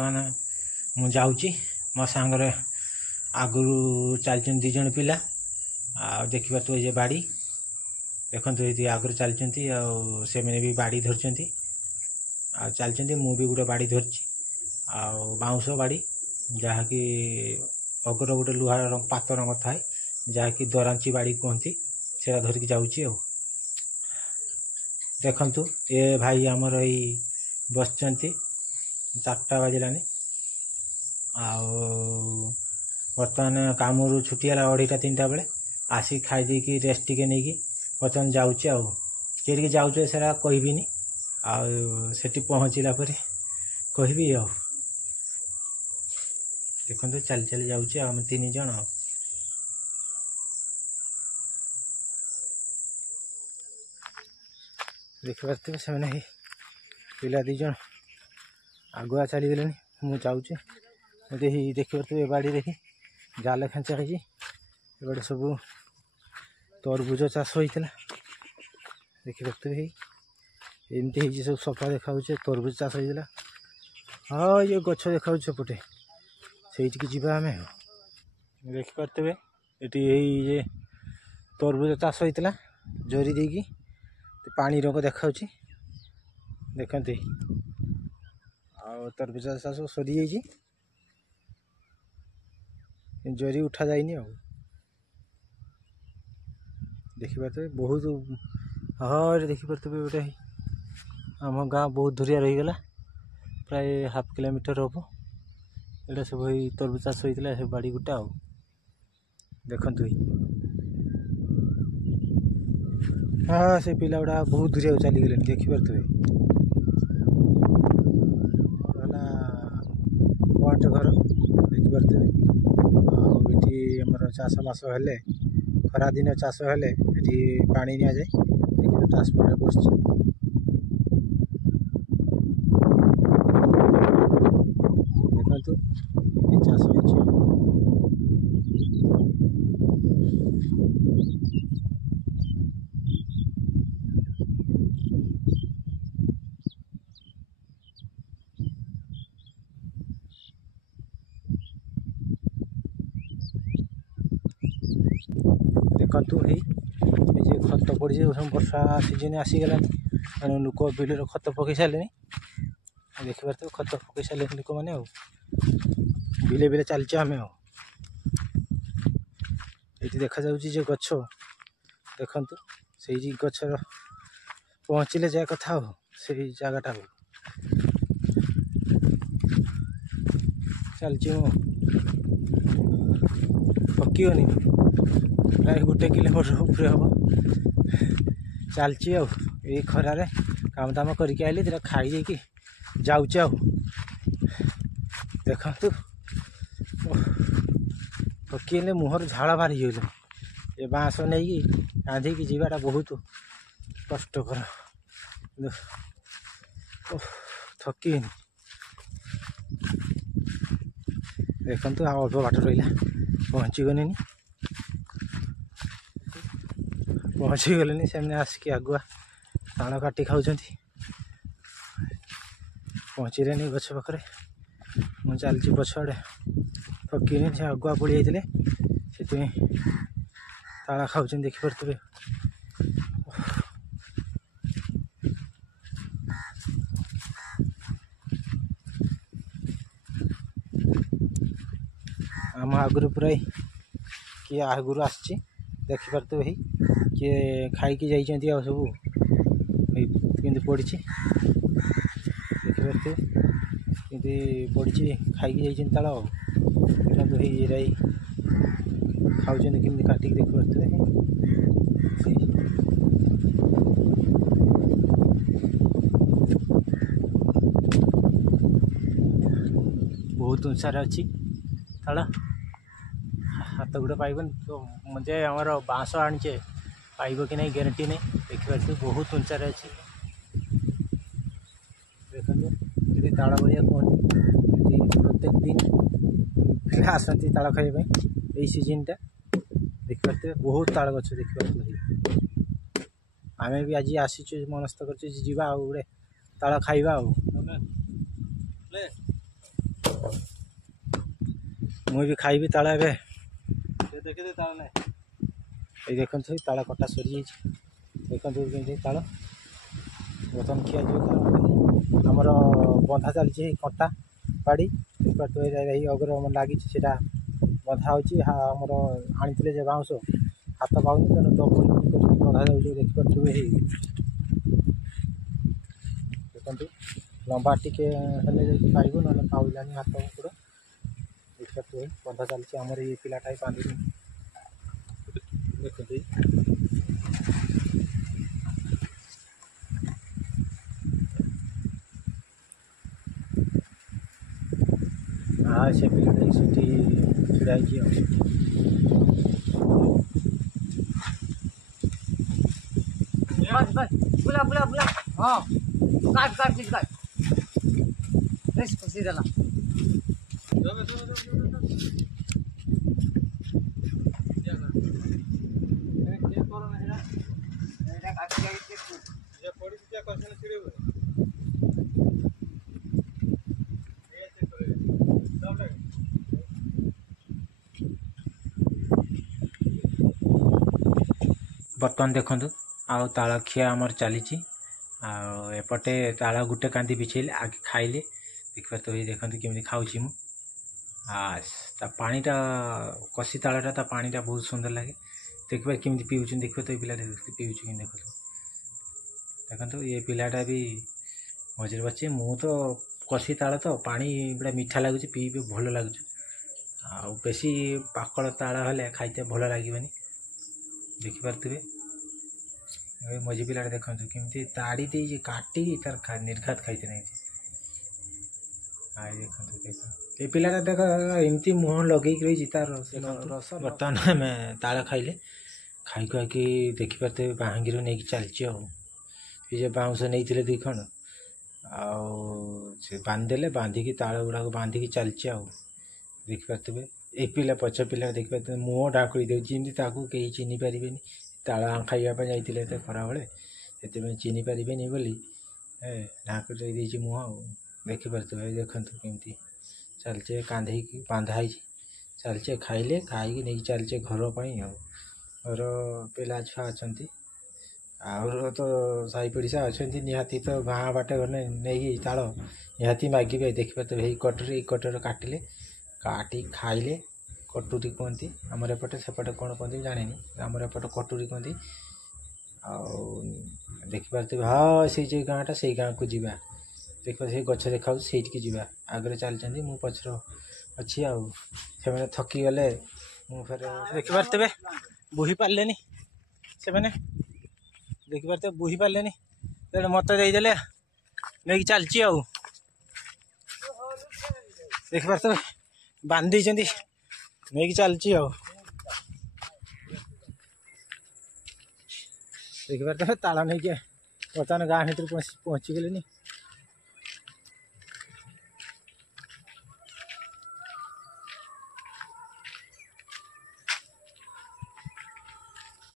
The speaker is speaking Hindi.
बर्तमान मु जाऊँगी मो सांगरे आगुरी चलते 2 जन पिला आ देखा तो ये बाड़ी देखो ये आगुरी चलती से भी बाड़ी धरती आ चलती मु भी गोटे बाड़ी धरची बाउंश बाड़ी जहाँकि अगर गोटे लुहार पात रंग थाए जहाँकि दरांची बाड़ी कहती से धरिकी जाऊँगी देखु ये भाई आमर यही बसचंती 4टा बाजिलानी बर्तमान काम छुट्टी है 2:30 3टा बेले आसी खाई देकी रेस्ट टिके नहीं कि बर्तमान जाऊँचे जाऊँ सेरा कहबीनी आठी पहुँचला कहबी देखो चली चली जाऊँचे आम 3 जन देखी पारे से मैंने पिला 2 जन आगुआ चलीगले मु जाऊँचे मत देखी पारे बाड़ी देखी जाल खेचा है सब तरबुज चाष होता देखी पारे एमती सब सफा देखा तरबुज चाष होता हाँ ये गछ देखा सेपटे से आम देखी पारे ये तरबुज चाष होता जरी देकी पानी रंग देखा देखते तरबुज चाष सरी जाइए जरी उठा जाइनी देखी पारे बहुत हाँ देखी पारे गोटे आम गाँ बहुत दूरिया रहीगला प्राय हाफ किलोमीटर हम यहाँ सब तरबुज चाष होता है बाड़ी गुटा देखु हाँ से पिला गुड़ा बहुत दूरिया चलीगले देखी पारे पॉइंट घर देखी पारे आमर चाष बास हेले खरा दिन चाष हेले पानी नि जाए देखिए ट्रांसपोर्ट बस देखु चाष देखु ये खत पड़ी वर्षा सीजन आसीगला लोक बिल खत पकई सारे देखी पारे खत पकई सारे लोक मैंने बिले बिले चलचे आम ये देखा जाऊँगी गछ देखु से गचर पहुँचले जा कथा से जगटा चलची पकनी प्राय 1 किलोमीटर ऊपर हम चलची ये खरारे काम दाम करके आइली तेरा खाई देकी जाऊँचे देखु पकईले मुहर झाड़ बाहरी गले ये बाँस नहीं रांधिकी जीवाटा बहुत कष्टकर थकिनी देखु अल्प बाट रहा पहुँची गले से आसिक आगुआ ताण काटी खाऊँ पहुँचले गछ पाखे मुझे चलती पछआड़े थकिनी से आगुआ पड़ी जाते से ताला खाऊँ देखी पारे आम आगुरी प्राय किए आगुरी आसी देखी पारे भाई किए खाई जाइए सब कि पड़ी देखी पारे कि पड़ी खाई जाइए ताल देखो ये खाऊँ कि काटिक देखी पारे बहुत उंचार अच्छी ताल हाथ गोटे पाइबन तो मुझे आमर बाँस आनीचे पाइब कि नहीं ग्यारंटी नहीं देखी पारे बहुत उंचार अच्छी देखो ये ताड़ भाया कहते प्रत्येक दिन पिला आसती ताड़ खाइबा यही सीजनटा देखी पारे बहुत ताड़ गछ देखी पारे आमे भी आज आसीचु मनस्थ कर गोटे ताड़ खाइबा मुझे खाइबी ताला ए देखते ताला ना ये देखते ताला कटा सरी देखते ताल बर्तन खिया आमर बंधा चलती कटा पाड़ी अगर लगी बंधा होमर आनी बाउंश हाथ पाऊनी तेणु डबल बंधा जाऊँ देखिपे देखते लंबा टिके पाइब ना पाइलानी हाथ गोड़ देखिए बंधा चलती आमर ये पिलाटा बांधि देखते हाँ से पिलाटा सीटी छिड़ा बुला बुला बुला हाँ काट काट चीज काट बस खुशी डाला बर्तमान देखु आउ ताल खिया आमर चली एपटे ताल गुटे कांदी बिछेले आगे खाइले देखिए तो ये देखते केमी खाऊँ पानीटा कषि तालटा ता पानीटा बहुत सुंदर लगे देखिए केमी पीऊँ देखिए तो ये पिला पीऊँ कि देखो ये पिलाटा भी मझे बचे मु तो कषि ताल तो पानी बड़ा मीठा लगुच पीबे भल लगुच बेसी पाकल ताल हेले खाइते भल लगे देखिपे मझी पिला देखो केमती ताड़ी दे काटी तार निर्घात खाई नहीं देखो ये पिलाटा देख एमती मुह लगे रही तार रस बर्तमान आम ताल खाइले खाई खुआकी देखिपे बाहांगी नहीं चलती बाउंश नहीं दी खण बांधिदेले बांधिकी ताल गुड़ा बांधिकी चलती देखिपे ए पिला पछ पिला देखिपे मुह डाकुड़ी देती कहीं चिन्ह पारे ताल खाइबा जाते खरा बेले से चिन्ह पारे बोली ढाकुड़ी मुह देखिपे देखु केमती चलचे कांधे बांधाई चलचे खाइले खाई नहीं चलचे घर पर घर पिला छुआ अच्छा तो साई पड़िशा अच्छा निहाती तो गाँ बाटे गले नहीं ताल निहाती मागे देखिए तो यही कटोरी कटोर काटिले काटी खाइले कटुरी कहती आमर एपटे सेपटे कौन कहते जानी आमर एपटे कटुरी कहती देखिपे हाँ से गाँटा से गाँ को जीवा देख से गच देखा से जा आगे चलती मु पचर अच्छी से थकी गले मुझे देखिपे बोही पारे से देखिपे बोही पारे तेणु मत देदेले नहीं चलती देखिपे बांधी नहीं चलती देखिपे ताला नहीं बर्तमान गाँ भर पहुँची गले